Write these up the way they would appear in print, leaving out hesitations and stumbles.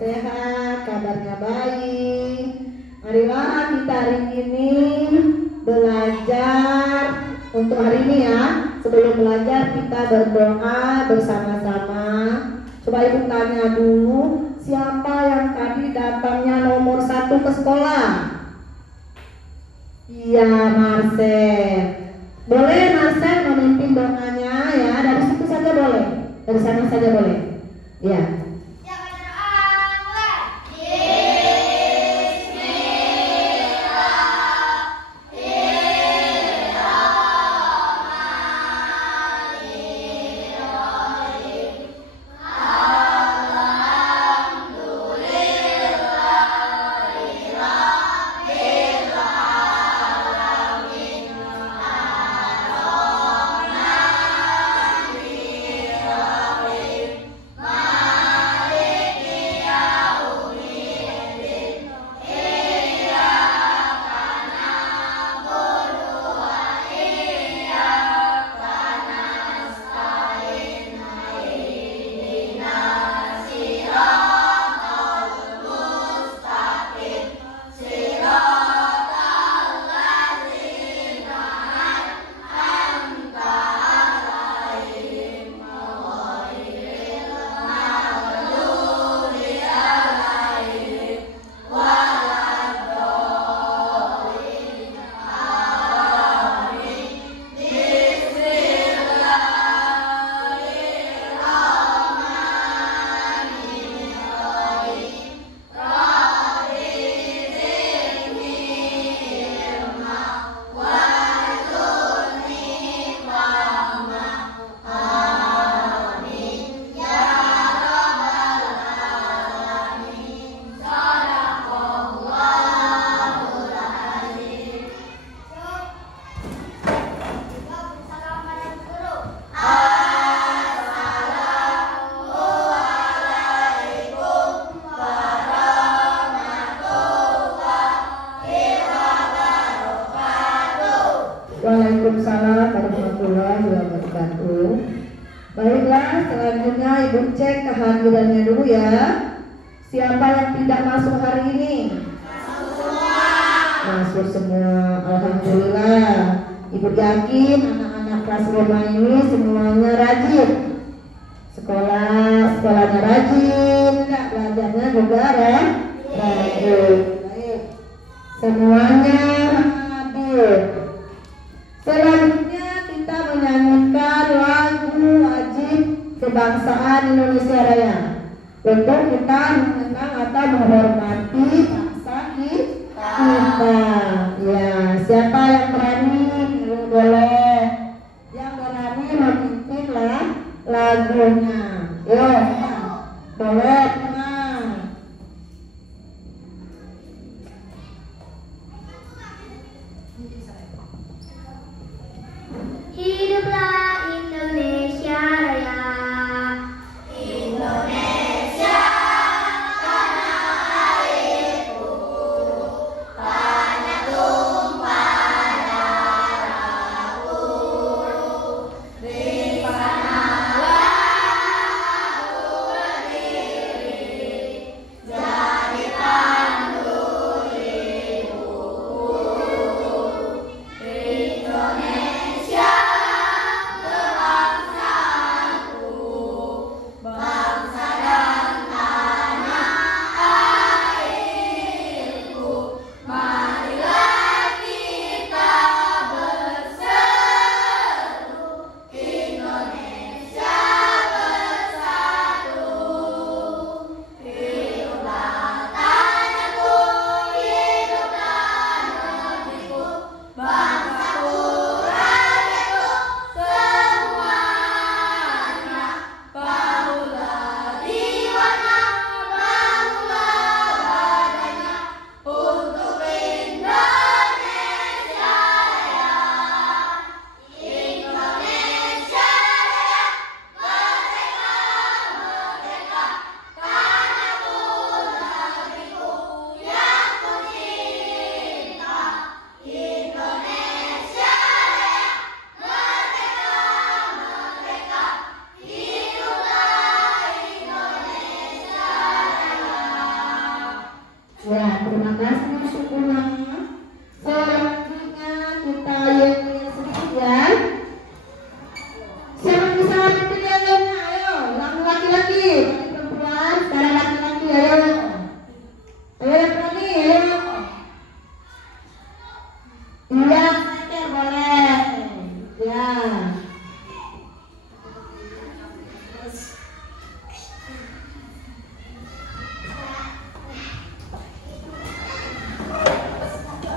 sehat, kabarnya baik. Marilah kita hari ini belajar. Untuk hari ini ya, sebelum belajar kita berdoa bersama-sama. Coba ibu tanya dulu, siapa yang tadi datangnya nomor 1 ke sekolah? Iya, Marcel. Boleh Marcel memimpin doanya ya, dari situ saja boleh, dari sana saja boleh. Iya. Waalaikumsalam warahmatullahi wabarakatuh. Baiklah, selanjutnya ibu cek kehadirannya dulu ya. Siapa yang tidak masuk hari ini? Masuk semua. Alhamdulillah. Ibu yakin anak-anak kelas 5 ini semuanya rajin. Sekolahnya rajin, belajarnya juga rajin. Baik. Semuanya hadir. Selanjutnya kita menyanyikan lagu wajib kebangsaan Indonesia Raya untuk kita mengenang atau menghormati bangsa kita. Ya, siapa yang berani boleh, yang berani memimpin lagunya. Yo, boleh. Hiduplah Indonesia Raya. Indonesia tanah airku, tanah tumpah darahku. Di sanalah aku berdiri.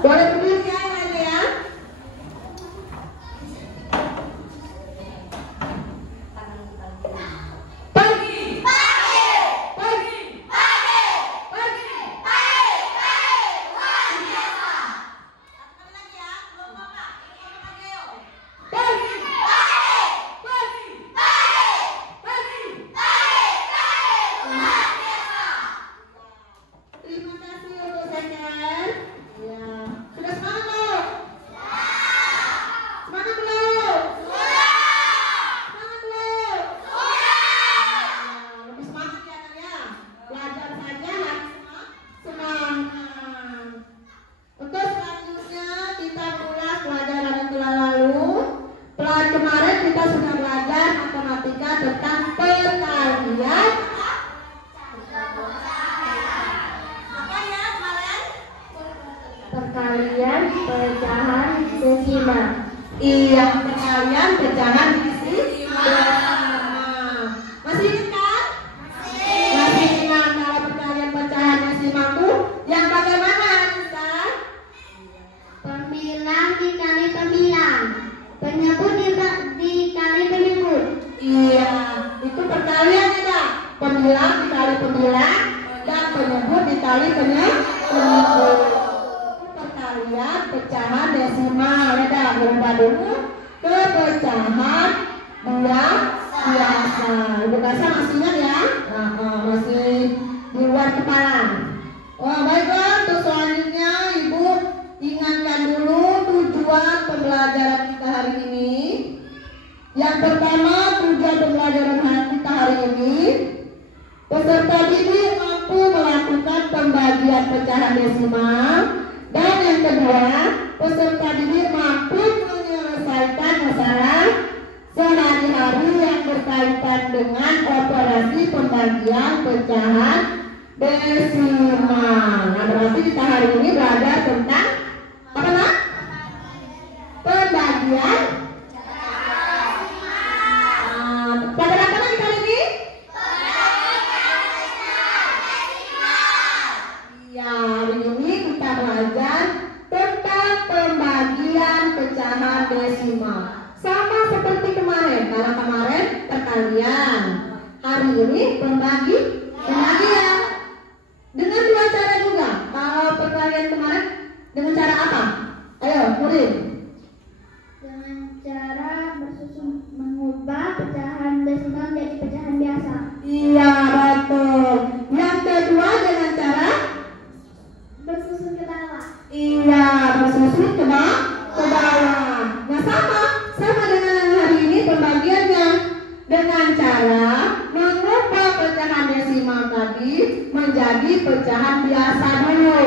Boleh berdiri ya yang lainnya ya. Pagi. Terima kasih untuk second. Ya. Sudah semangat belum? Semangat belum? Semangat belum? Lebih semangat ya kan ya. Belajar saja harus semangat. Untuk selanjutnya kita ulas pelajaran yang telah lalu. Kemarin kita sudah belajar matematika tentang perkalian. Perkalian pecahan desimal. Iya, perkalian pecahan desimal. Masih ingat kan? Masih ingat kalau perkalian pecahan desimal itu yang bagaimana, Ustaz? Pembilang dikali pembilang. Penyebut dikali penyebut. Iya, itu perkalian ya. Pembilang dikali pembilang dan penyebut dikali penyebut. Perkalian pecahan desimal ya dah. Berubah dulu ke pecahan biasa. Ibu Kasa masih ingat ya? Masih di luar kepala. Oh baiklah, untuk selanjutnya Ibu ingatkan dulu tujuan pembelajaran kita hari ini. Yang pertama, tujuan pembelajaran kita hari ini, peserta didik mampu melakukan pembagian pecahan desimal. Dan yang kedua, peserta didik mampu menyelesaikan masalah sehari-hari yang berkaitan dengan operasi pembagian pecahan desimal. Nah, berarti kita hari ini belajar tentang apa nak? Pembagian. Pelajaran apa lagi kali ini? Ya, hari ini kita belajar tentang pembagian pecahan desimal. Sama seperti kemarin. Kalau kemarin perkalian, hari ini pembagian. Dengan dua cara juga. Kalau perkalian kemarin dengan cara apa? Ayo, murid. Dengan cara mengubah pecahan desimal menjadi pecahan biasa. Iya, betul. Yang kedua dengan cara Bersusun ke bawah. iya, bersusun ke bawah. Nah, sama dengan yang hari ini pembagiannya dengan cara mengubah pecahan desimal tadi menjadi pecahan biasa dulu,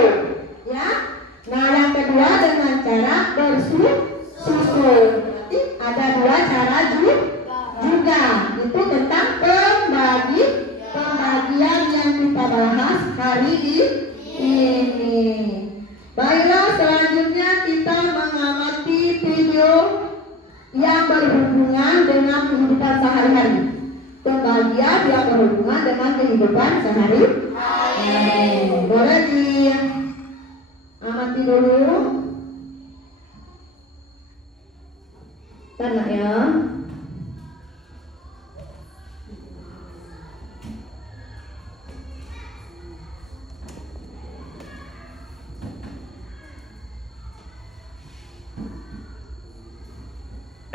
ya. Nah, yang kedua dengan cara bersusun. Jadi ada dua cara juga. Itu tentang pembagian yang kita bahas hari ini. Baiklah, selanjutnya kita mengamati video yang berhubungan dengan kehidupan sehari-hari. Pembagian yang berhubungan dengan kehidupan sehari-hari. Boleh diamati dulu. Karena ya.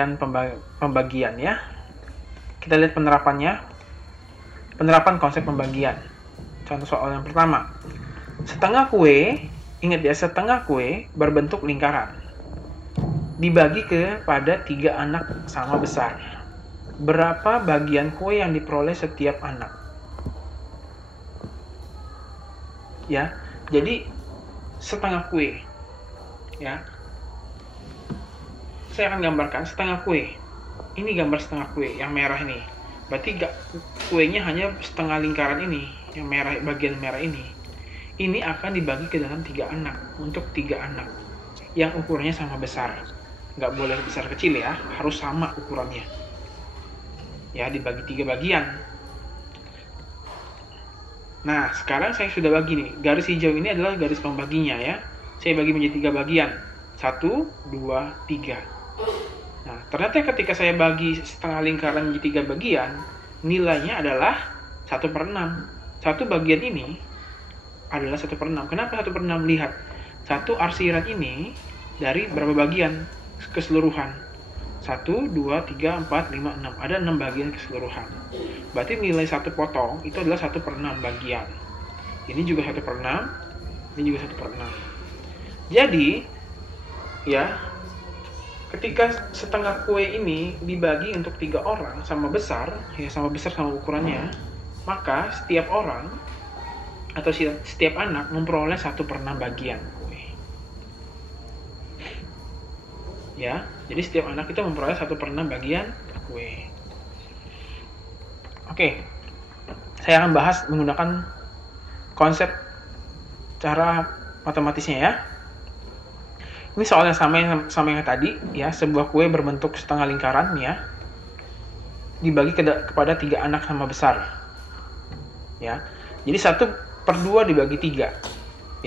Dan pembagian ya. Kita lihat penerapannya. Penerapan konsep pembagian. Contoh soal yang pertama. Setengah kue, ingat ya, setengah kue berbentuk lingkaran. Dibagi kepada 3 anak sama besar. Berapa bagian kue yang diperoleh setiap anak? Ya, jadi setengah kue. Ya. Saya akan gambarkan setengah kue. Ini gambar setengah kue yang merah ini. Berarti kuenya hanya setengah lingkaran ini, yang merah, bagian merah ini. Ini akan dibagi ke dalam 3 anak, untuk 3 anak yang ukurannya sama besar. Nggak boleh besar kecil ya, harus sama ukurannya. Ya, dibagi 3 bagian. Nah, sekarang saya sudah bagi nih. Garis hijau ini adalah garis pembaginya ya. saya bagi menjadi 3 bagian. 1, 2, 3. Nah, ternyata ketika saya bagi setengah lingkaran menjadi 3 bagian, nilainya adalah 1/6. Satu bagian ini adalah 1/6. Kenapa 1/6? Lihat, satu arsiran ini dari berapa bagian keseluruhan? 1, 2, 3, 4, 5, 6. Ada 6 bagian keseluruhan. Berarti nilai satu potong itu adalah 1/6 bagian. Ini juga 1/6, ini juga 1/6. Jadi, ya, ketika setengah kue ini dibagi untuk 3 orang sama besar sama ukurannya, maka setiap orang atau setiap anak memperoleh 1/6 bagian kue. Ya, jadi setiap anak itu memperoleh 1/6 bagian kue. Oke, saya akan bahas menggunakan konsep cara matematisnya ya. Ini soalnya sama yang tadi ya, sebuah kue berbentuk setengah lingkaran ya, dibagi kepada 3 anak sama besar. Ya. Jadi 1/2 dibagi 3.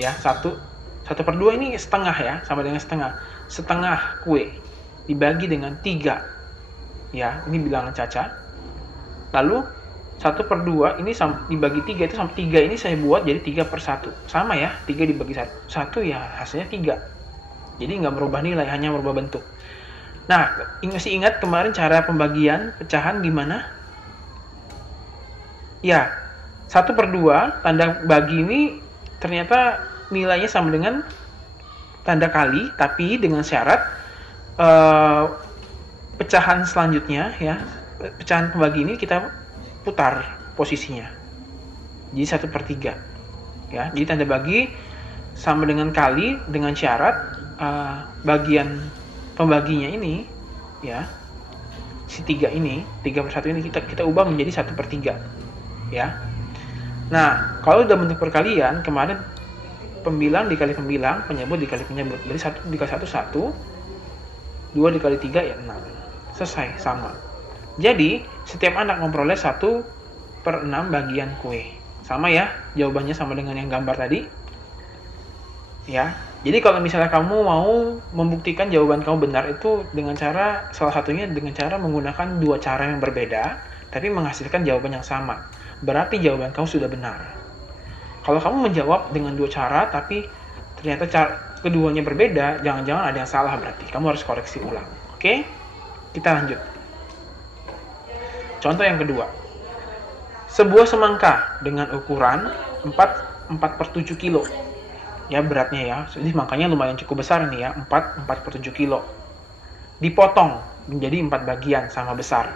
Ya, 1/2 ini setengah ya, sama dengan setengah. Setengah kue dibagi dengan 3. Ya, ini bilangan caca. Lalu 1/2 ini dibagi 3 itu sama 3 ini saya buat jadi 3/1. Sama ya, 3 dibagi 1 ya hasilnya 3. Jadi nggak merubah nilai, hanya merubah bentuk. Nah, masih ingat kemarin cara pembagian pecahan gimana? Ya, 1/2 tanda bagi ini ternyata nilainya sama dengan tanda kali, tapi dengan syarat pecahan selanjutnya ya, pecahan pembagi ini kita putar posisinya. Jadi 1/3. Ya, jadi tanda bagi sama dengan kali dengan syarat bagian pembaginya ini ya, si 3 ini, 3/1 ini kita ubah menjadi 1/3 ya. Nah, kalau udah bentuk perkalian, kemarin pembilang dikali pembilang, penyebut dikali penyebut. Jadi 1 dikali 1, 2 dikali 3 ya 6. Selesai, sama. Jadi, setiap anak memperoleh 1/6 bagian kue. Sama ya, jawabannya sama dengan yang gambar tadi. Ya, jadi kalau misalnya kamu mau membuktikan jawaban kamu benar itu dengan cara, salah satunya dengan cara menggunakan 2 cara yang berbeda, tapi menghasilkan jawaban yang sama. Berarti jawaban kamu sudah benar. Kalau kamu menjawab dengan 2 cara, tapi ternyata keduanya berbeda, jangan-jangan ada yang salah berarti. Kamu harus koreksi ulang. Oke? Kita lanjut. Contoh yang kedua. Sebuah semangka dengan ukuran 4/7 kilo. Ya, beratnya ya. Jadi semangkanya lumayan cukup besar nih ya, 4/7 kilo. Dipotong menjadi 4 bagian sama besar.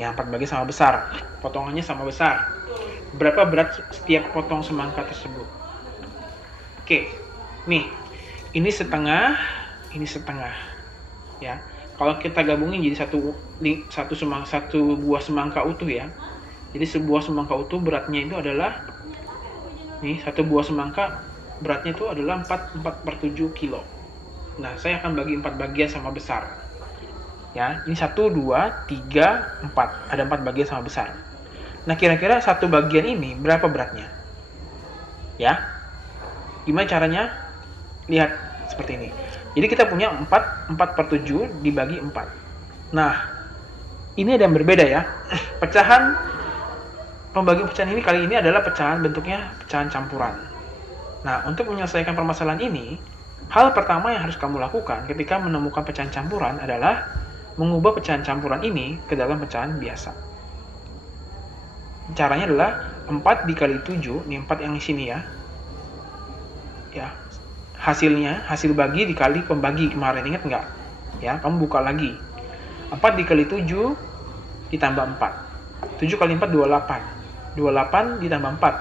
Ya, 4 bagian sama besar. Potongannya sama besar. Berapa berat setiap potong semangka tersebut? Oke. Nih, ini setengah, ini setengah. Ya. Kalau kita gabungin jadi satu buah semangka utuh ya. Jadi sebuah semangka utuh beratnya itu adalah, nih, satu buah semangka beratnya itu adalah 4/7 kilo. Nah, saya akan bagi 4 bagian sama besar. Ya, ini 1, 2, 3, 4. Ada 4 bagian sama besar. Nah, kira-kira satu bagian ini berapa beratnya? Ya. Gimana caranya? Lihat seperti ini. Jadi kita punya 4/7 dibagi 4. Nah, ini ada yang berbeda ya. Pembagian pecahan ini kali ini adalah bentuknya pecahan campuran. Nah, untuk menyelesaikan permasalahan ini, hal pertama yang harus kamu lakukan ketika menemukan pecahan campuran adalah mengubah pecahan campuran ini ke dalam pecahan biasa. Caranya adalah 4 dikali 7, ini 4 yang di sini ya. Ya, hasil bagi dikali pembagi kemarin, ingat nggak? Ya, kamu buka lagi. 4 dikali 7 ditambah 4. 7 kali 4, 28. 28 ditambah 4.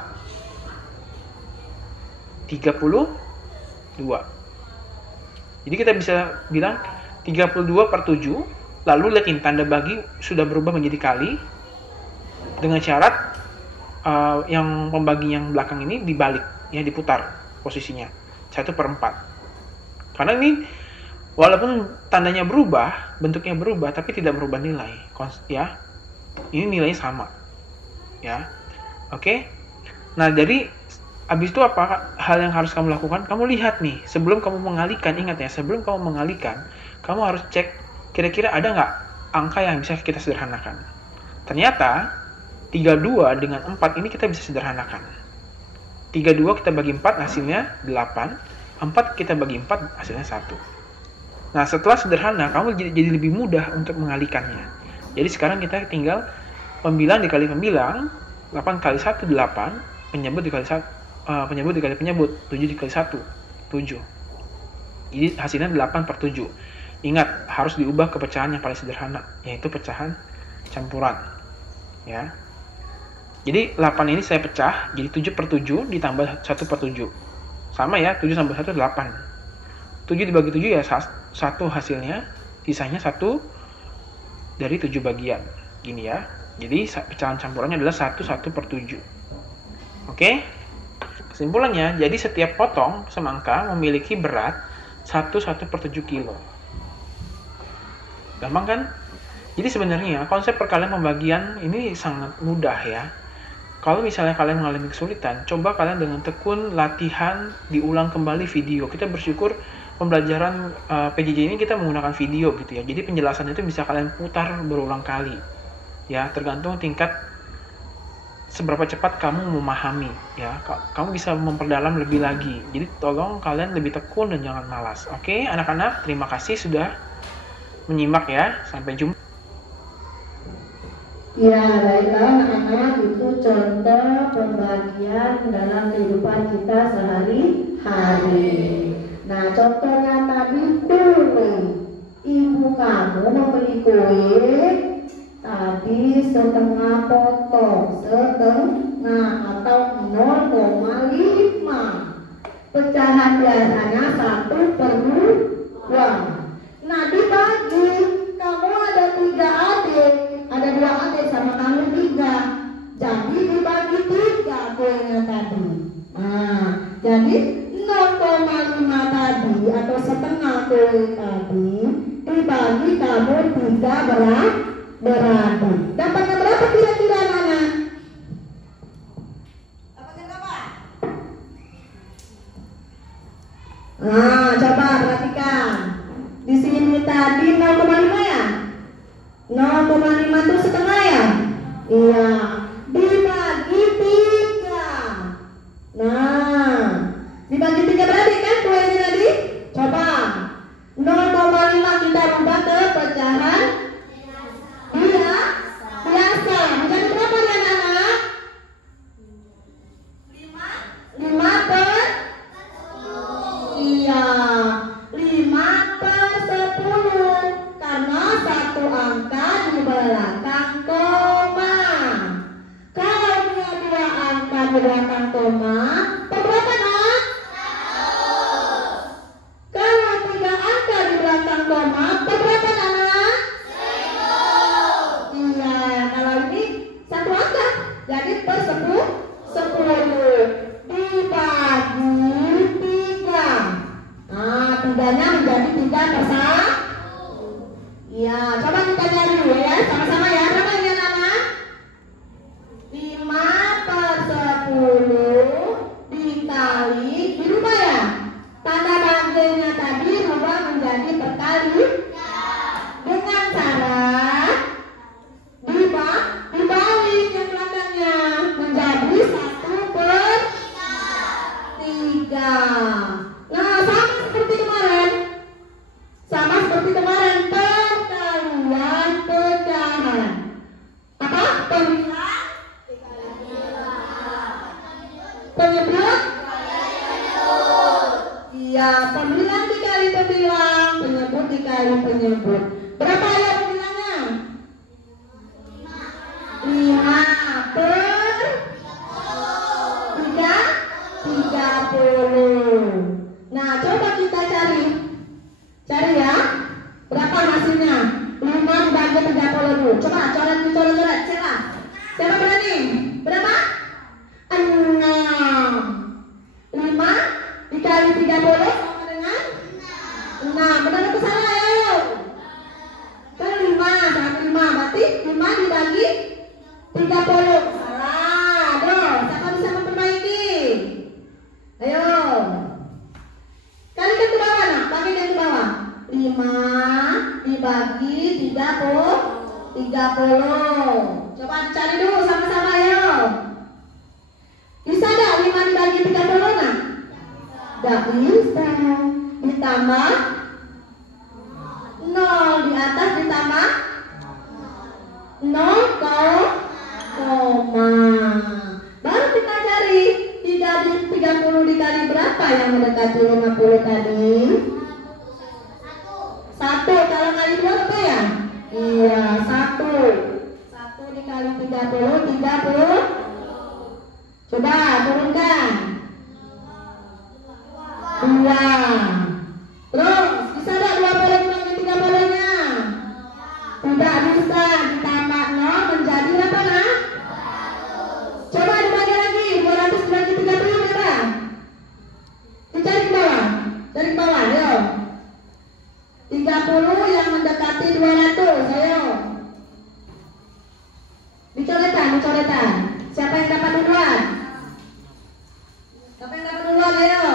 32. Jadi kita bisa bilang 32/7, lalu lihat ini tanda bagi sudah berubah menjadi kali dengan syarat yang pembagi yang belakang ini dibalik, ya, diputar posisinya 1/4. Karena ini walaupun tandanya berubah, bentuknya berubah, tapi tidak berubah nilai, ya. Ini nilainya sama, ya. Oke. Nah, dari Habis itu apa hal yang harus kamu lakukan? Kamu lihat nih, sebelum kamu mengalihkan, ingat ya, sebelum kamu mengalihkan, kamu harus cek kira-kira ada nggak angka yang bisa kita sederhanakan. Ternyata 32 dengan 4 ini kita bisa sederhanakan. 32 kita bagi 4 hasilnya 8, 4 kita bagi 4 hasilnya 1. Nah, setelah sederhana, kamu jadi lebih mudah untuk mengalihkannya. Jadi sekarang kita tinggal pembilang dikali pembilang, 8 kali 1 8, penyebut dikali 1 penyebut dikali penyebut, 7 dikali 1 7. Jadi hasilnya 8/7. Ingat, harus diubah ke pecahan yang paling sederhana, yaitu pecahan campuran. Ya. Jadi 8 ini saya pecah jadi 7/7 ditambah 1/7. Sama ya, 7 tambah 1 8. 7 dibagi 7 ya 1 hasilnya, sisanya 1 dari 7 bagian. Gini ya. Jadi pecahan campurannya adalah 1/7. Oke? Kesimpulannya, jadi setiap potong semangka memiliki berat 1/7 kilo. Gampang kan? Jadi sebenarnya konsep perkalian pembagian ini sangat mudah ya. Kalau misalnya kalian mengalami kesulitan, coba kalian dengan tekun latihan diulang kembali video. Kita bersyukur pembelajaran PJJ ini kita menggunakan video gitu ya. Jadi penjelasan itu bisa kalian putar berulang kali. Ya, tergantung tingkat seberapa cepat kamu memahami ya. Kamu bisa memperdalam lebih lagi. Jadi tolong kalian lebih tekun dan jangan malas. Oke, anak-anak, terima kasih sudah menyimak ya. Sampai jumpa. Ya, baiklah anak-anak, itu contoh pembagian dalam kehidupan kita sehari-hari. Nah, contohnya tadi kue. Ibu kamu membeli kue tadi setengah potong, setengah atau 0,5. Pecahan biasanya 1/2. Nah, dibagi, kamu ada 3 adik, ada 2 adik sama kamu 3. Jadi dibagi 3 kuenya tadi. Nah, jadi 0,5 tadi atau setengah kue tadi dibagi kamu 3 berapa? Dapatnya berapa kira-kira anak? Dapatnya berapa? Nah, coba perhatikan. Di sini tadi 0,5 ya? 0,5 itu setengah ya? Iya. Dibagi 3. Nah, dibagi 3 berarti kan kuenya tadi? Coba 0,5 kita rubah ke pecahan biasa. Menjadi berapa ya anak? 5/10. Iya, 5/10. Karena satu angka di belakang koma. Kalau dia 2 angka di belakang koma, berapa nak? 100. Kalau 3 angka di belakang koma, berapa anak? 1000. Iya, kalau ini 1 angka, jadi per 10 dibagi 3. Nah, 3-nya menjadi 3/1. Iya, coba kita cari dulu ya, sama-sama ya. Berapa ini anak? 5/10 dikali, dirubah ya. Tanda bagiannya tadi rubah menjadi perkali dengan cara dibalik yang belakangnya menjadi 1/3. Nah, sama seperti kemarin. Perkalian pecahan. Apa? Penyebut? Iya, pembilang dikali pembilang, penyebut dikali penyebut. Berapa ya pembilangnya? 5/30. Nah, coba kita cari ya. Berapa hasilnya? 5 dibagi 30 dulu. Coba coret. Siapa berani? Berapa? 6. 5 dikali 30 sama dengan 6. Benar atau salah ayo? Kan 5 sama 5. Berarti 5 dibagi 30. Salah. Aduh, siapa bisa memperbaiki? 30. Coba cari dulu sama-sama ya. Bisa enggak 5 dibagi 30 nak? Enggak bisa. Ditambah 0 di atas ditambah 0 koma. Baru kita cari 30 dikali berapa yang mendekati 50 tadi? 1. Kalau kali 2 apa ya? Iya, 1. 1 dikali 30. Coba turunkan. 2. Terus bisa enggak 20 dibagi 30-nya? Tidak bisa. Ditambah 0 menjadi berapa nak? Coba dibagi lagi. 200 dibagi 30 berapa? Dicari ke bawah. Cari ke bawah, ayo. 30 yang mendekati 200, ayo. Dicoretan. Siapa yang dapat duluan? Siapa yang dapat duluan, ayo.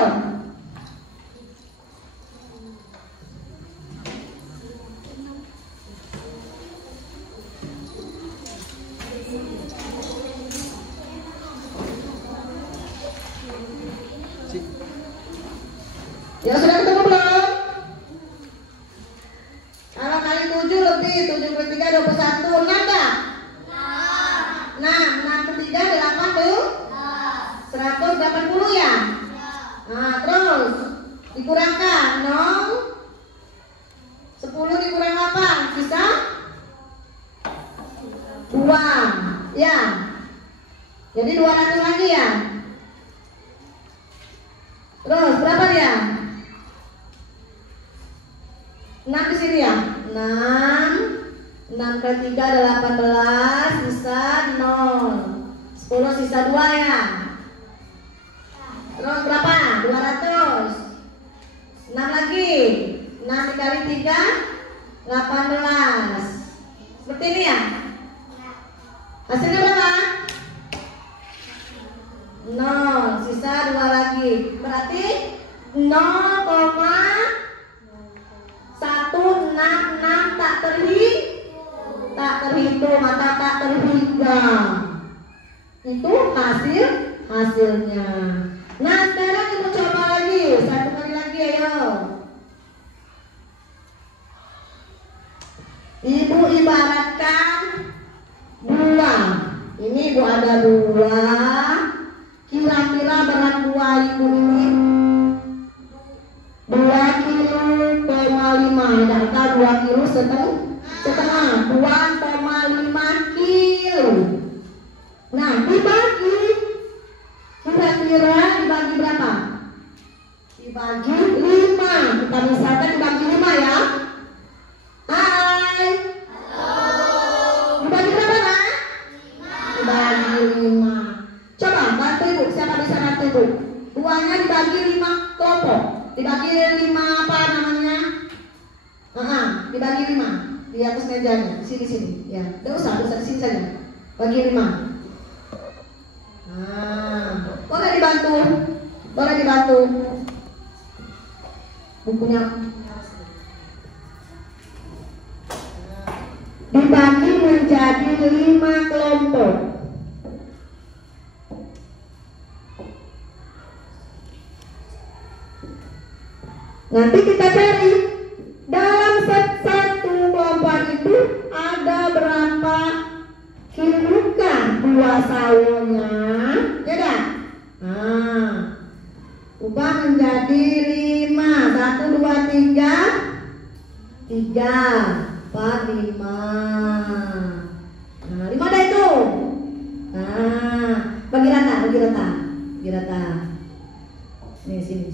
Ya sudah ketemu belum? Kalau kali 7 lebih 7 per 3 21. 6 enggak? 6 per 3 8 tuh 180 ya? Nah terus dikurangkan 0 10 dikurang 8 bisa 2 ya. Jadi 200 lagi ya. Terus berapa dia? 6 di sini ya. 6 kali 3 ada 18, sisa 0. 10 sisa 2 ya. Terus berapa? 200. 6 lagi. 6 dikali 3 18. Seperti ini ya. Hasilnya berapa? 0, sisa 2 lagi. Berarti 0,166 tak terhitung atau tak terhingga. Itu hasilnya. Nah sekarang ibu coba lagi. 1 kali lagi ayo. Ibu ibaratkan buah. Ini ibu ada buah. Kira-kira berat buah ibu ini 2,5 kilo. Data 2 kilo setengah 2,5 kilo. Nah dibagi, kira-kira dibagi berapa? Dibagi 5. Kita misalkan dibagi 5 ya. Hai. Dibagi berapa nak? 5. Dibagi 5. Coba bantu ibu, siapa bisa bantu ibu? Buahnya dibagi 5 kelompok. Dibagi 5 apa namanya? Dibagi 5 di atas mejanya, di sini ya. Tidak usah di sini saja. Bagi 5. Boleh dibantu. Bukunya dibagi menjadi 5 kelompok. Nanti kita cari dalam satu kelompok itu ada berapa kilogram buah sawonya, ya kan? Ubah menjadi 5. 1, 2, 3, 4, 5. 5 ada itu. Bagi rata. Nih sini.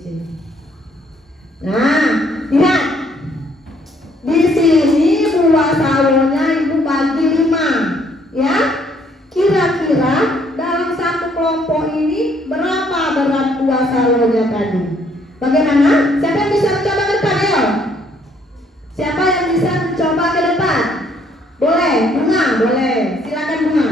Nah, lihat. Di sini buah sawonya ibu bagi 5, ya. Kira-kira dalam satu kelompok ini berapa berat buah sawonya tadi? Bagaimana? Siapa yang bisa mencoba ke depan ya? Siapa yang bisa mencoba ke depan? Boleh, Bunga, boleh. Silakan Bunga.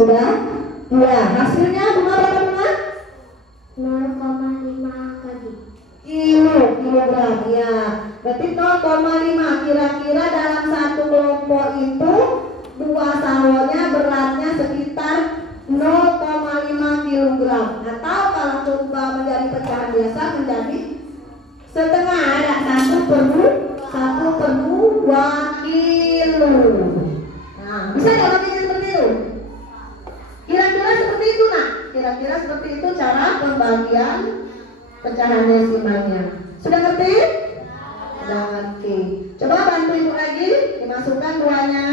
Sudah? Ya, hasilnya bunga berapa bunga? 0,5 kg. Kilogram, ya. Berarti 0,5. Kira-kira dalam satu kelompok itu buah sawonya beratnya sekitar 0,5 kilogram. Atau kalau coba menjadi pecahan biasa menjadi setengah, ada 1/2 kilo. Nah, bisa nggak baginya seperti itu? Kira-kira seperti itu, nak. Kira-kira seperti itu cara pembagian pecahan desimalnya. Sudah ngerti? Sudah ngerti. Coba bantu ibu lagi, dimasukkan buahnya.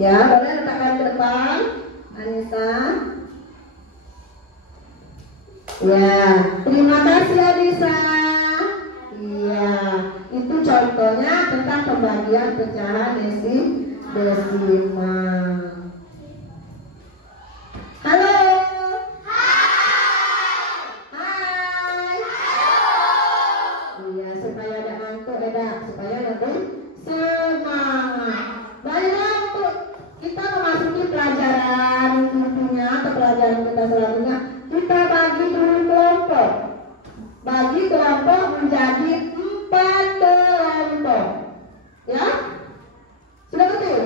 Ya, boleh letakkan ke depan, Anissa. Ya, terima kasih Anissa. Iya, itu contohnya tentang pembagian pecahan desimal. Halo. Hai. Iya, supaya ada ngantuk, supaya nanti semangat. Baiklah, untuk kita memasuki pelajaran intinya atau pelajaran kita selanjutnya, kita bagi dulu kelompok. Bagi kelompok menjadi 4 kelompok. Ya? Sudah betul?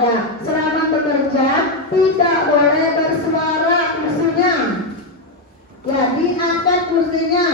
Ya, selama bekerja tidak boleh bersuara kursinya. Ya, diangkat kursinya.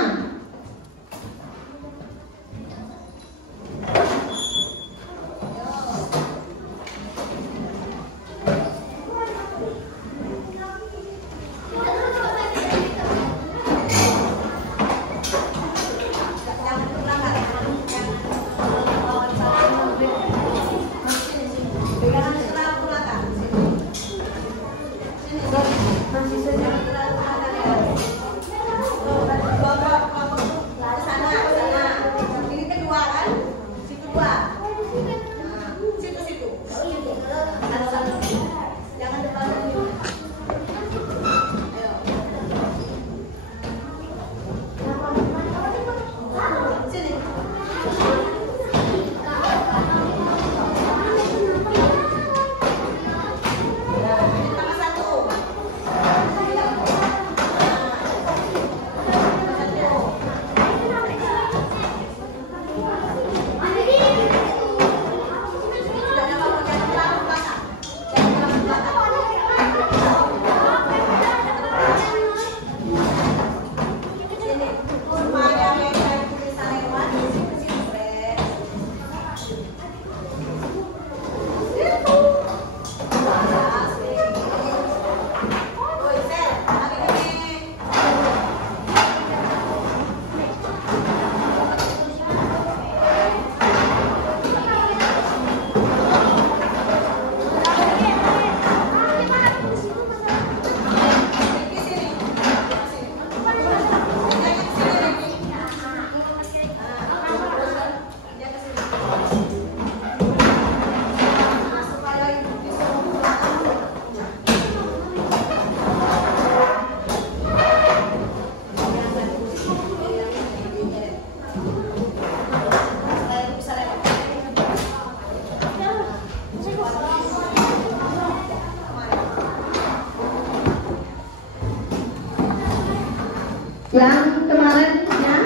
Yang kemarin ya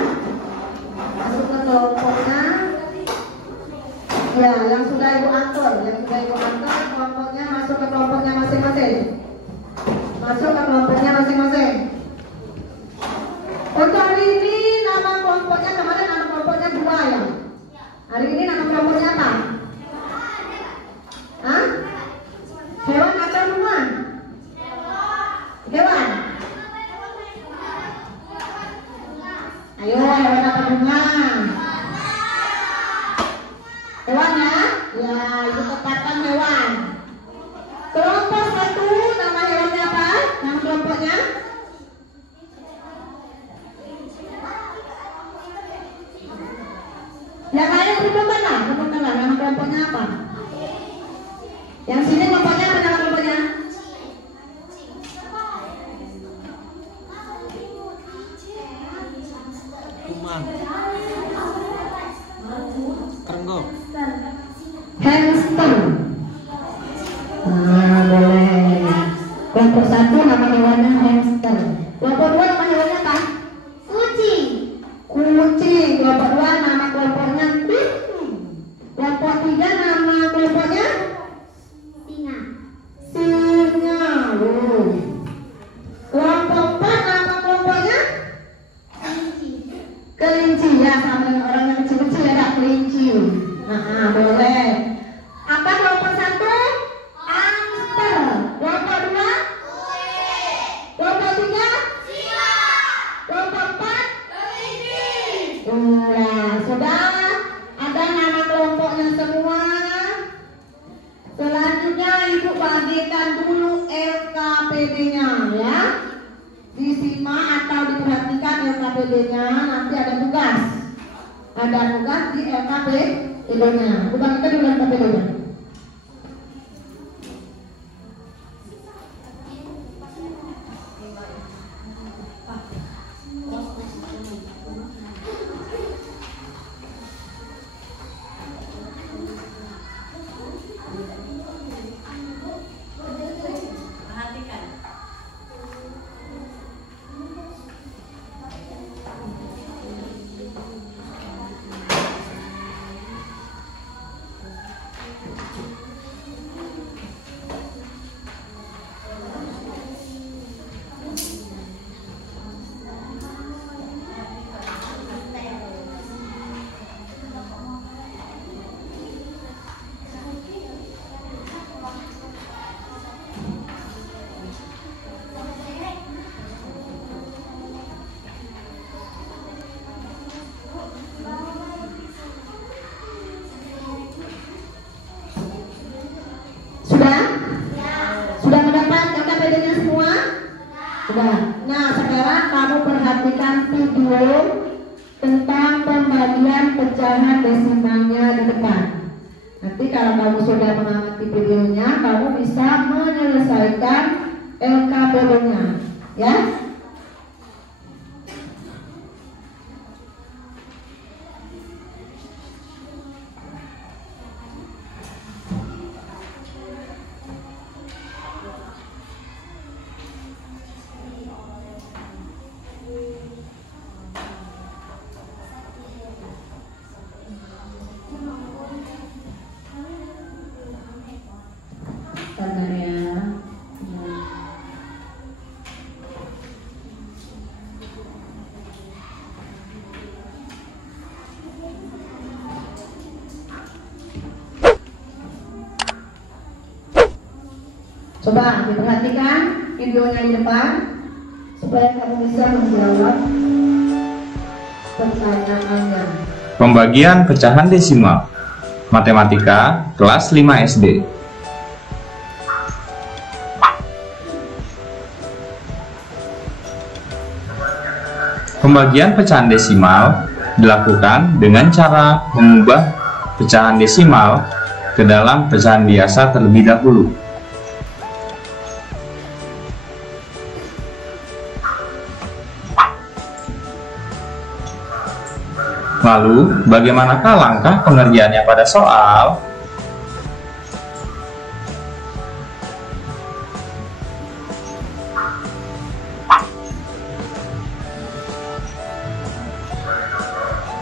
masuk ke kelompoknya, ya yang sudah ibu atur, kelompoknya masuk ke kelompoknya masing-masing, Untuk hari ini nama kelompoknya kemarin nama kelompoknya 2 ya. Hari ini nama kelompoknya apa? Hah? Hewan atau tumbuhan? Hewan. kelompok 1 nama hewannya hamster. Kelompok 2 nama hewannya apa? Kucing. Kucing. Kelompok 2 nama kelompoknya kucing. Kelompok 3 nama kelompoknya Singa. singa. Kelompok 4 nama kelompoknya Kelinci. kelinci. Ya, sama dengan orang yang kecil-kecil ya, Kak, kelinci. Nah, boleh. Apa kelompok 1? Hamster. Kelompok 2? Kelompok 3? Kelompok 4? Sudah ada nama kelompoknya semua. Selanjutnya Ibu bagikan dulu LKPD-nya ya. Disimak atau diperhatikan LKPD-nya, nanti ada tugas. Ada tugas di LKPD-nya. Ibu bagikan dulu LKPD-nya. Sudah? Sudah mendapat LKPD-nya semua? Sudah. Nah, sekarang kamu perhatikan video tentang pembagian pecahan desimalnya di depan. Nanti kalau kamu sudah mengamati videonya, kamu bisa menyelesaikan LKPD-nya, ya. Sabar ya. Coba diperhatikan videonya di depan supaya kamu bisa menjawab pertanyaannya. Pembagian pecahan desimal Matematika kelas 5 SD. Pembagian pecahan desimal dilakukan dengan cara mengubah pecahan desimal ke dalam pecahan biasa terlebih dahulu. Lalu, bagaimanakah langkah pengerjaannya pada soal?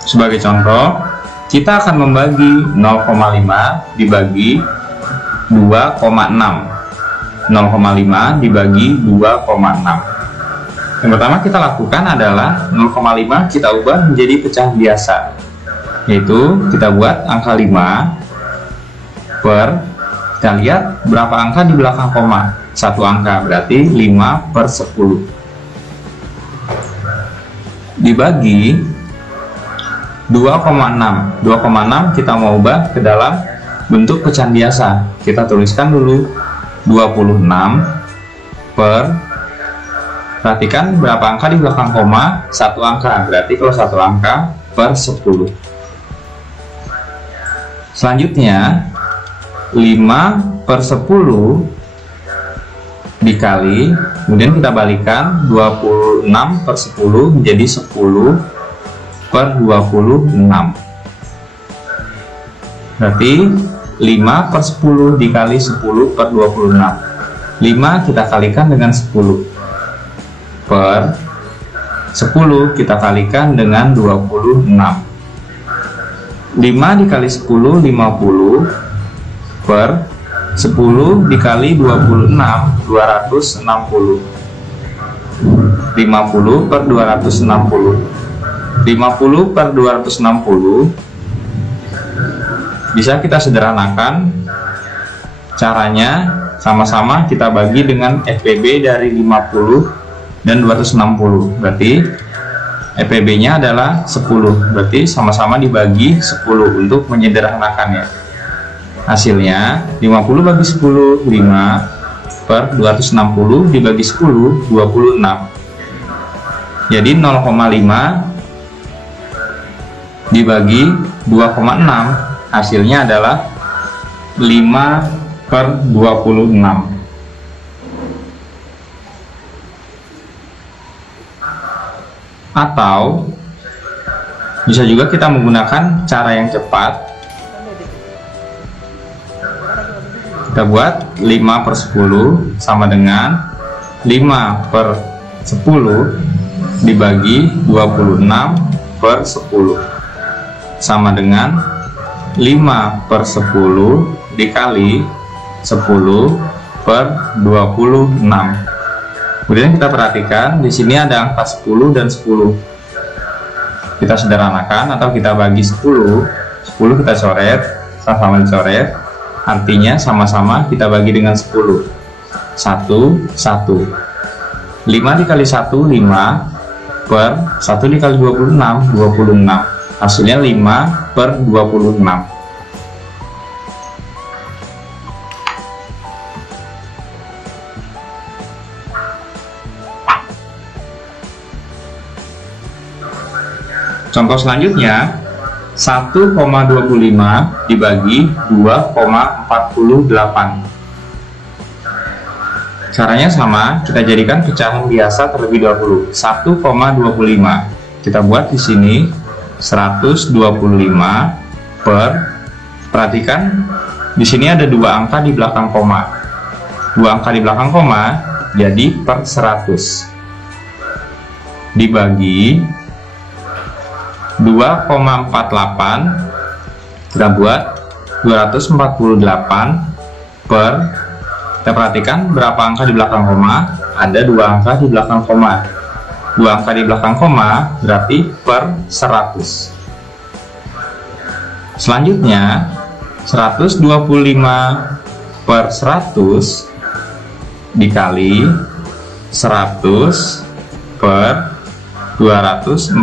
Sebagai contoh, kita akan membagi 0,5 dibagi 2,6. 0,5 dibagi 2,6. Yang pertama kita lakukan adalah 0,5 kita ubah menjadi pecahan biasa, yaitu kita buat angka 5 per, kita lihat berapa angka di belakang koma, 1 angka, berarti 5/10 dibagi 2,6. 2,6 kita mau ubah ke dalam bentuk pecahan biasa, kita tuliskan dulu 26 per, perhatikan berapa angka di belakang koma, 1 angka, berarti kalau 1 angka per 10. Selanjutnya 5/10 dikali, kemudian kita balikan 26/10 menjadi 10/26. Berarti 5/10 dikali 10/26. 5 kita kalikan dengan 10 per 10 kita kalikan dengan 26. 5 dikali 10 50 per 10 dikali 26 260. 50 per 260. 50 per 260 bisa kita sederhanakan. Caranya sama-sama kita bagi dengan FPB dari 50 dan 260. Berarti FPB nya adalah 10. Berarti sama-sama dibagi 10 untuk menyederhanakannya. Hasilnya 50 bagi 10 5 per 260 dibagi 10 26. Jadi 0,5 dibagi 2,6 hasilnya adalah 5 per 26. Atau bisa juga kita menggunakan cara yang cepat. Kita buat 5 per 10 sama dengan 5 per 10 dibagi 26 per 10 sama dengan 5 per 10 dikali 10 per 26. Kemudian kita perhatikan di sini ada angka 10 dan 10. Kita sederhanakan atau kita bagi 10 kita coret, sama-sama dicoret. Artinya sama-sama kita bagi dengan 10. 1 1. 5 dikali 1 5 per 1 dikali 26 26. Hasilnya 5 per 26. Contoh selanjutnya 1,25 dibagi 2,48. Caranya sama, kita jadikan pecahan biasa terlebih dahulu. 1,25 kita buat di sini 125 per, perhatikan di sini ada dua angka di belakang koma. Dua angka di belakang koma jadi per 100 dibagi 2,48 kita buat 248 per, kita perhatikan berapa angka di belakang koma, ada dua angka di belakang koma. Dua angka di belakang koma berarti per 100. Selanjutnya 125 per 100 dikali 100 per 248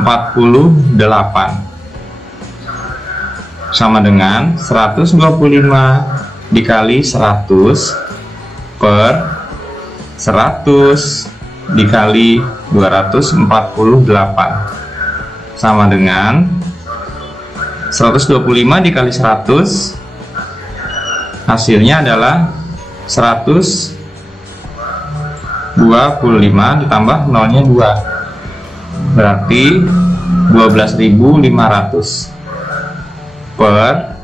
sama dengan 125 dikali 100 per 100 dikali 248 sama dengan 125 dikali 100 hasilnya adalah 125 ditambah nolnya 2 berarti 12.500 per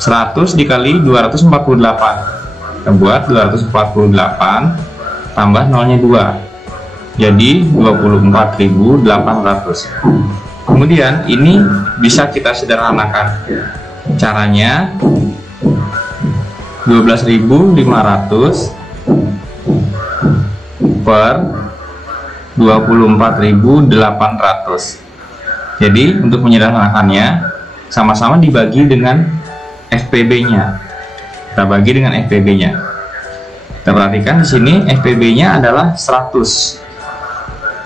100 dikali 248 kita buat 248 tambah nolnya 2 jadi 24.800. Kemudian ini bisa kita sederhanakan. Caranya 12.500 per 24.800. Jadi untuk menyederhanakannya sama-sama dibagi dengan FPB-nya. Kita bagi dengan FPB-nya. Kita perhatikan di sini FPB-nya adalah 100.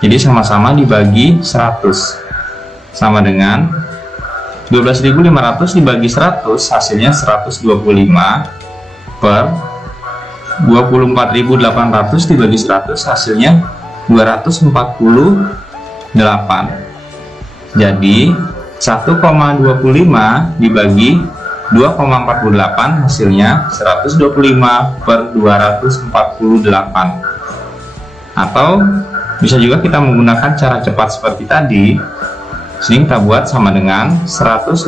Jadi sama-sama dibagi 100 sama dengan 12.500 dibagi 100 hasilnya 125 per 24.800 dibagi 100 hasilnya 248. Jadi 1,25 dibagi 2,48 hasilnya 125 per 248. Atau bisa juga kita menggunakan cara cepat seperti tadi. Sini kita buat sama dengan 125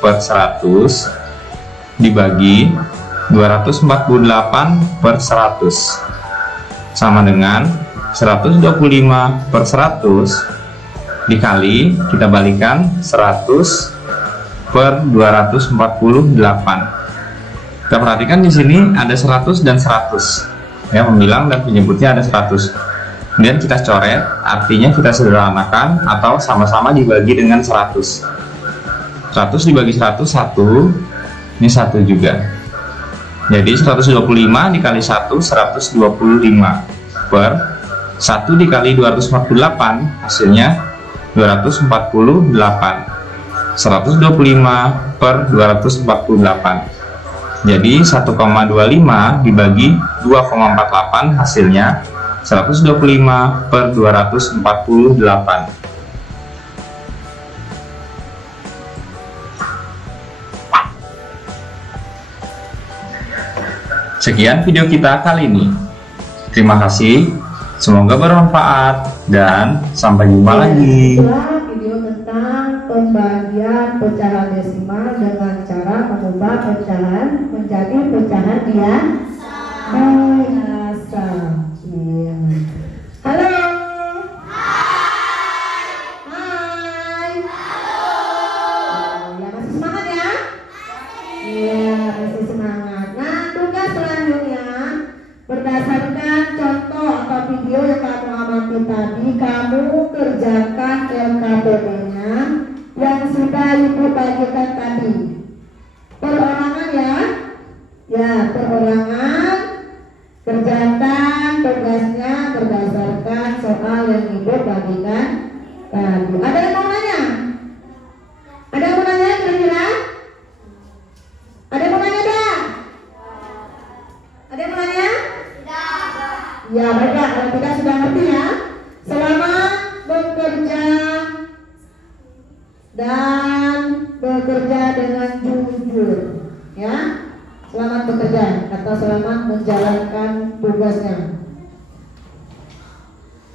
per 100 dibagi 248 per 100 sama dengan 125 per 100 dikali, kita balikan 100 per 248. Kita perhatikan di sini ada 100 dan 100 ya, pembilang dan penyebutnya ada 100. Kemudian kita coret, artinya kita sederhanakan atau sama-sama dibagi dengan 100. 100 dibagi 100, 1, ini 1 juga. Jadi 125 dikali 1, 125 per 1 dikali 248, hasilnya 248. 125 per 248. Jadi 1,25 dibagi 2,48, hasilnya 125 per 248. Sekian video kita kali ini. Terima kasih, semoga bermanfaat dan sampai jumpa lagi. Itulah video tentang pembagian pecahan desimal dengan cara mengubah pecahan menjadi pecahan biasa. Iya. Halo. Hai. Ya, masih semangat ya? Iya, masih semangat. Nah, tugas selanjutnya berdasarkan contoh atau video yang kamu amati tadi, kamu kerjakan LKPD-nya yang sudah Ibu bagikan tadi. Perorangan ya? Ya, perorangan. Kerjakan tugasnya berdasarkan soal yang Ibu bagikan tadi. Ada yang mau nanya? Ada yang mau nanya kira-kira? Ada yang mau nanya dah? Ada yang mau nanya? Ya, baiklah, kalau tidak sudah ngerti ya. Selamat bekerja dan bekerja dengan jujur, ya. Selamat bekerja atau selamat menjalankan tugasnya.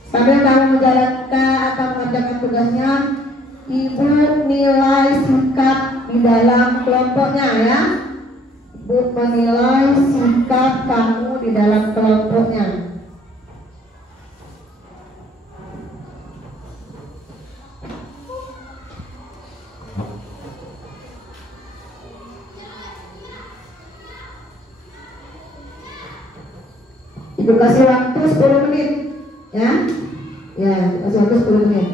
Sambil kamu menjalankan atau mengerjakan tugasnya, Ibu nilai sikap di dalam kelompoknya ya. Ibu menilai sikap kamu di dalam kelompoknya. Ibu kasih waktu 10 menit ya. Ya, kasih waktu 10 menit.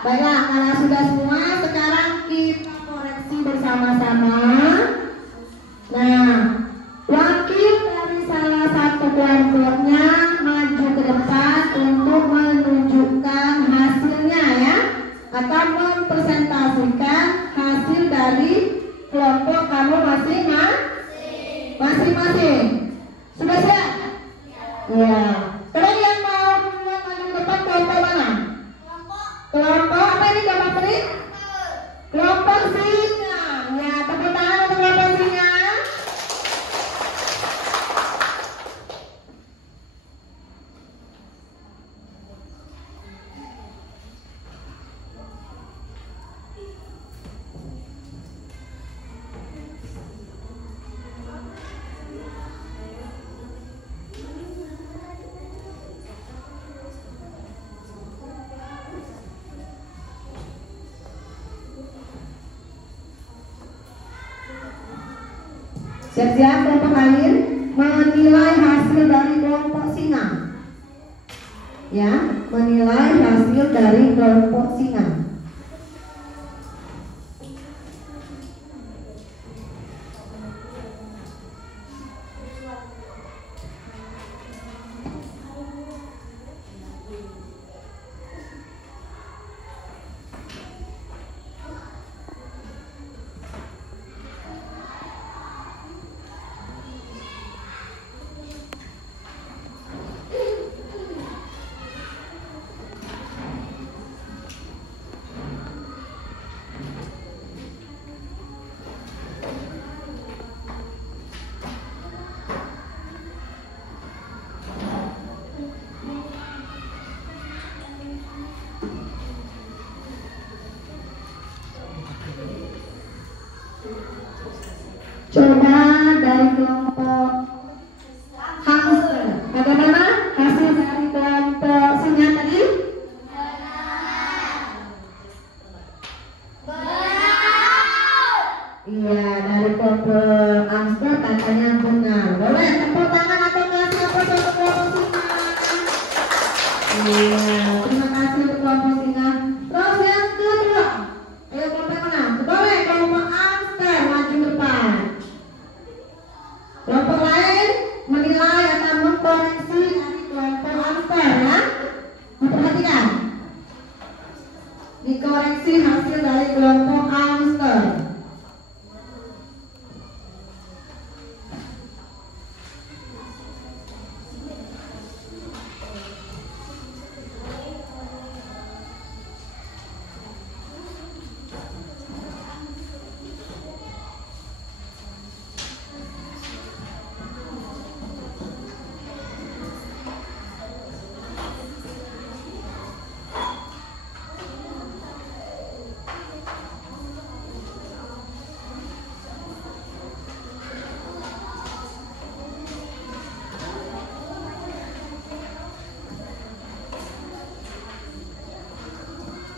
Baiklah, kalau sudah semua, sekarang kita koreksi bersama-sama. Nah, wakil dari salah satu kelompoknya maju ke depan untuk menunjukkan hasilnya ya, atau mempresentasikan hasil dari kelompok kamu masing-masing. Sudah siap? Ya. Kalian mau maju ke depan kelompok mana? Kelompok apa ini kelompok ini? Kelompok singa. Ya, tepuk tangan untuk kelompok singa. Siap-siap kelompok lain menilai hasil dari kelompok singa. Ya, menilai hasil dari kelompok singa. Coba dari kelompok hamster, bagaimana hasil dari kelompok singa tadi? Iya, dari kelompok hamster katanya benar. Boleh tepuk tangan atau kasih apa untuk kelompok singa? Iya, terima kasih untuk kelompok singa. Terus yang kedua, ayo kelompok mana? Boleh kelompok hamster maju depan. Kelompok lain menilai atau mengkoreksi dari kelompok hamster ya. Memperhatikan. Dikoreksi hasil dari kelompok hamster.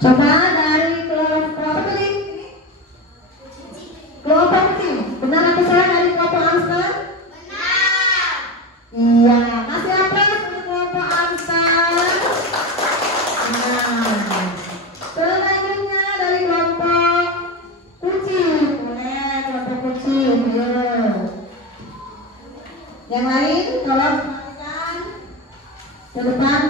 Coba dari kelompok ini. Kelompok kucing. Benar atau salah dari kelompok hamster? Benar. Iya, kasih aplaus untuk kelompok hamster. Nah, selanjutnya dari kelompok kucing. Boleh kelompok kucing. Ayo. Yang lain tolong perhatikan ke depan.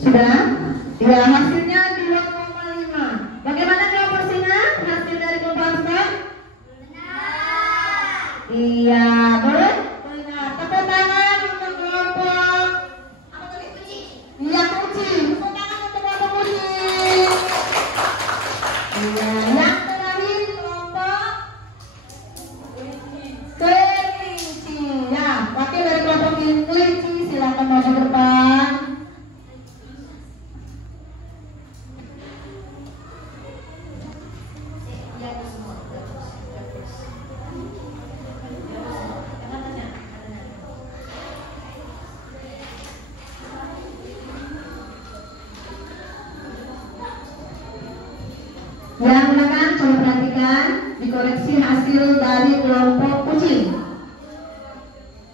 Sudah? Ya, hasilnya 2,5. Bagaimana jawabannya? Hasil dari kelompok benar? Iya, benar. Tepuk tangan untuk kelompok apa tadi? Kucing. Iya, kucing. Tepuk tangan untuk kelompok kucing. Iya, yang terakhir kelompok kelinci. Ya, wakil dari kelompok kelinci silakan maju ke depan. Yang gunakan, coba perhatikan, dikoreksi hasil dari kelompok kucing.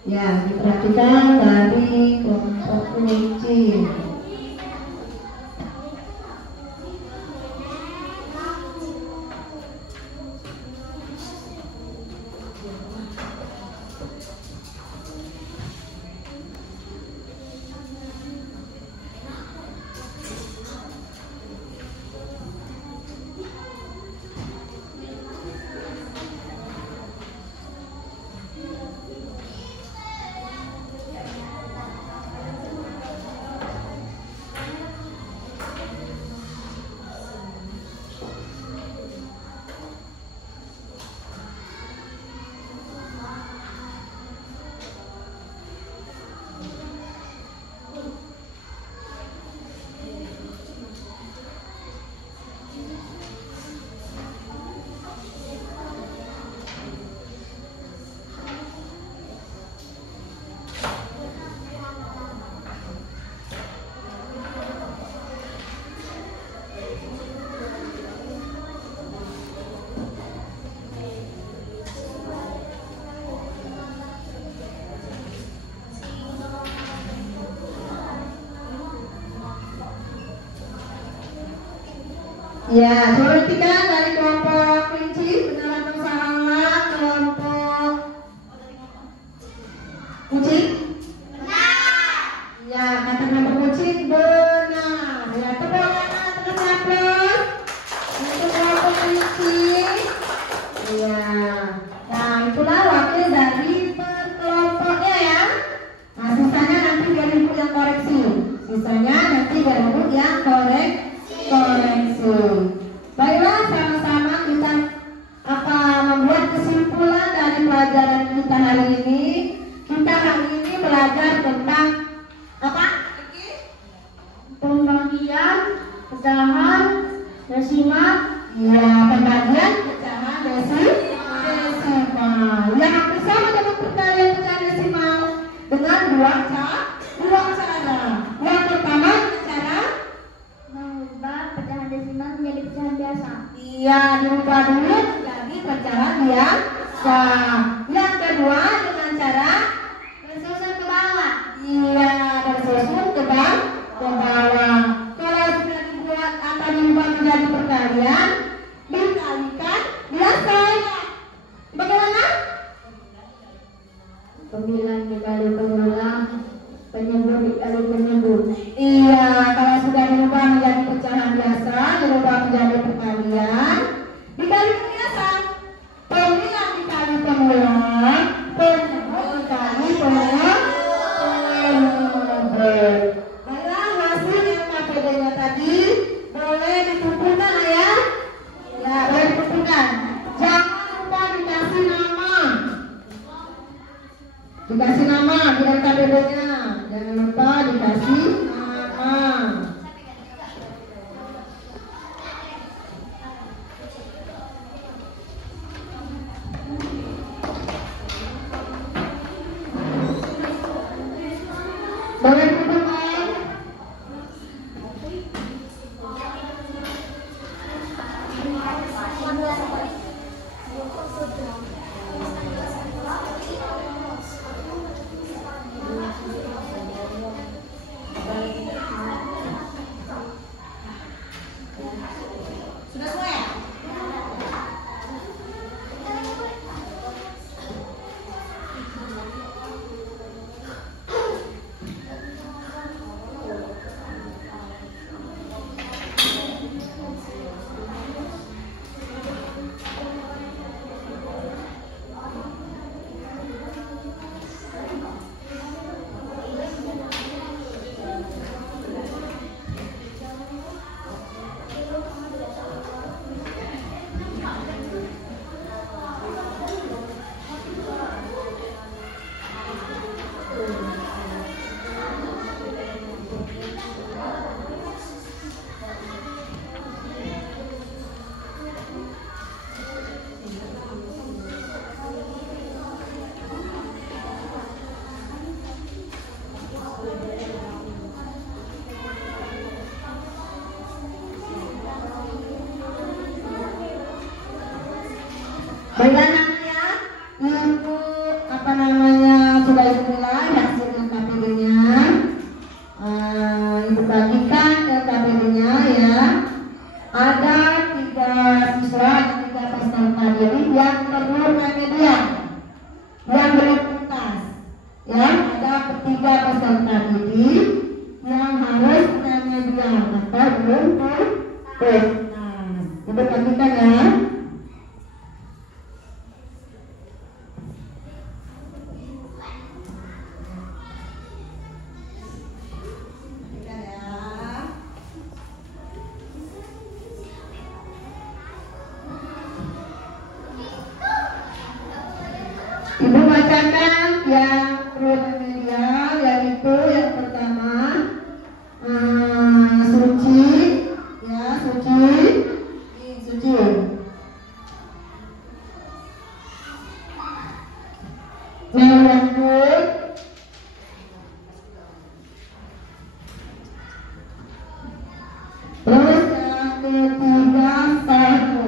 Ya, diperhatikan dari kelompok kucing. Ya, coba perhatikan dari kelompok kelinci, benar atau salah kelompok kucing? Benar. Ya, kata kelompok kucing benar. Ya, tepuk tangan, tekan aplaus untuk kelompok kelinci. Ya, nah itulah wakil dari kelompoknya ya. Nah, sisanya nanti biar ibu yang koreksi. Sisanya nanti biar ibu yang koreksi. Baiklah, sama-sama kita membuat kesimpulan dari pelajaran kita hari ini. Kita hari ini belajar tentang apa? Pembagian, pecahan, desimal. Ya, pembagian, pecahan, desimal. Yang bisa menjadi perkalian pecahan desimal dengan dua cara. Yang pertama cara Mengubah pecahan desimal menjadi pecahan biasa. iya, dirubah dulu menjadi pecahan biasa. Yang kedua dengan cara Bersusun ke bawah. iya, bersusun ke bawah. Kalau sudah dibuat atau dirubah menjadi perkalian, dikalikan biasa. Bagaimana? 9 dikali pengulang, penyebut dikali penyebut. Iya, kalau sudah dirubah menjadi pecahan biasa, dirubah menjadi perkalian, dikali biasa. Pengulang dikali pengulang, penyebut dikali penyebut. Baiklah, hasil yang KPD-nya tadi boleh dikumpulkan ya. Ya, boleh dikumpulkan. Jangan lupa dikasih nama. Dikasih nama di KPD-nya. Jangan lupa dikasih nama. Boleh dikumpulkan. Sudah semua ya? Baiklah namanya, Ibu apa namanya sudah dimulai hasil LKPD-nya. Ibu bagikan LKPD-nya ya. Ada 3 siswa, 3 peserta didik yang perlu remedial, yang belum tuntas. Ya, ada 3 peserta didik yang harus remedial atau belum tuntas. Ibu bagikan ya. Ibu bacakan yang remedial, yaitu yang pertama suci, ya suci. Yang lanjut terus yang ketiga satu.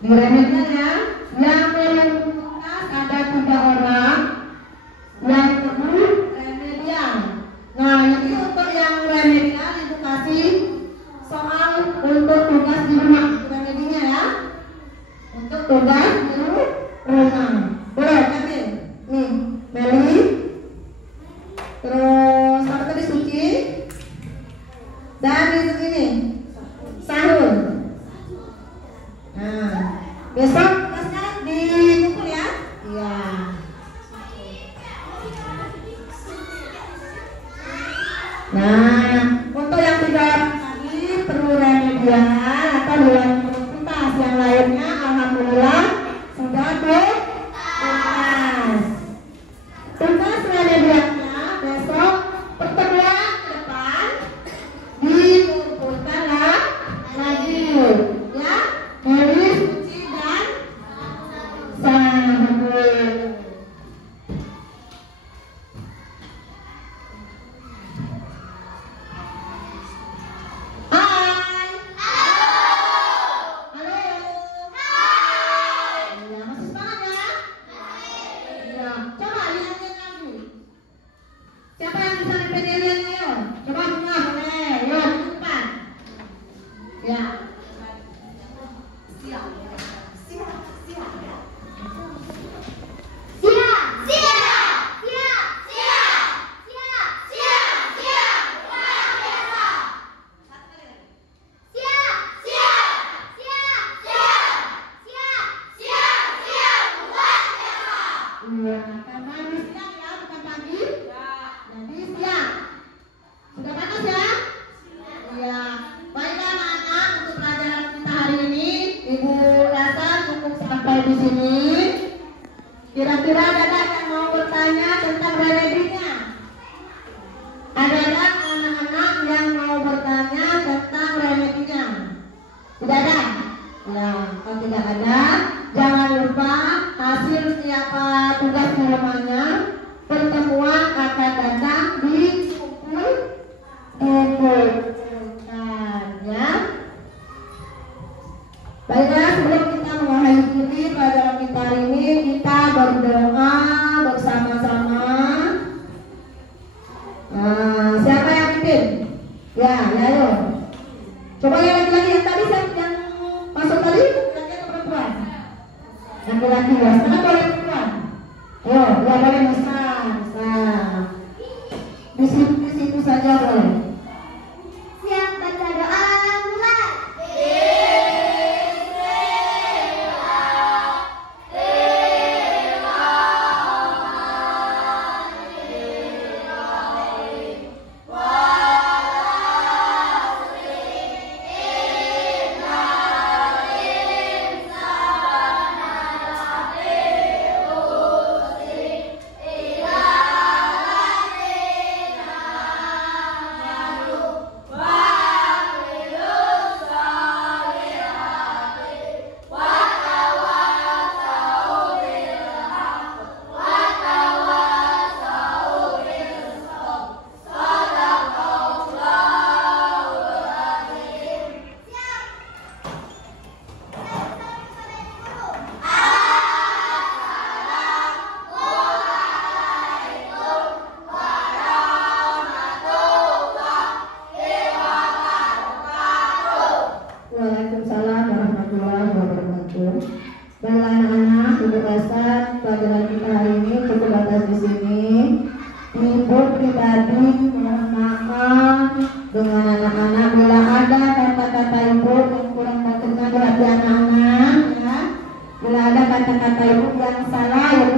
Di remedial ya. Yang belum tuntas ada 3 orang yang perlu remedial. Nah, ini untuk yang remedial Ibu kasih soal untuk tugas di rumah remedinya ya. Untuk tugas di rumah. Boleh Kamil? Nih, Meli. Terus apa tadi suci? Dan di sini sahur. Nah, besok dikumpul ya? Iya. Nah, untuk yang 3 tadi perlu remedial atau belum tuntas, yang lainnya alhamdulillah sudah tuntas. Tuntas remedialnya besok pertemuan ke depan dikumpulkan lagi ya. Meli, suci dan sahur. Kira-kira ada yang mau bertanya tentang remedinya? Ada anak-anak yang mau bertanya tentang remedinya? Tidak ada? Nah, kalau tidak ada, jangan lupa hasil siapa tugas di rumahnya. Pertemuan akan datang dikumpulkan ya. Baiklah, sebelum kita mengakhiri diri pelajaran kita hari ini, kita berdoa bersama-sama. Siapa yang pimpin? Ya, ayo. Coba yang laki-laki yang tadi yang masuk tadi, laki atau perempuan? Laki-laki ya, sekarang boleh perempuan. Ayo, ya boleh bisa. Di situ saja boleh. Siap baca doa mulai. jawab yang salah, yang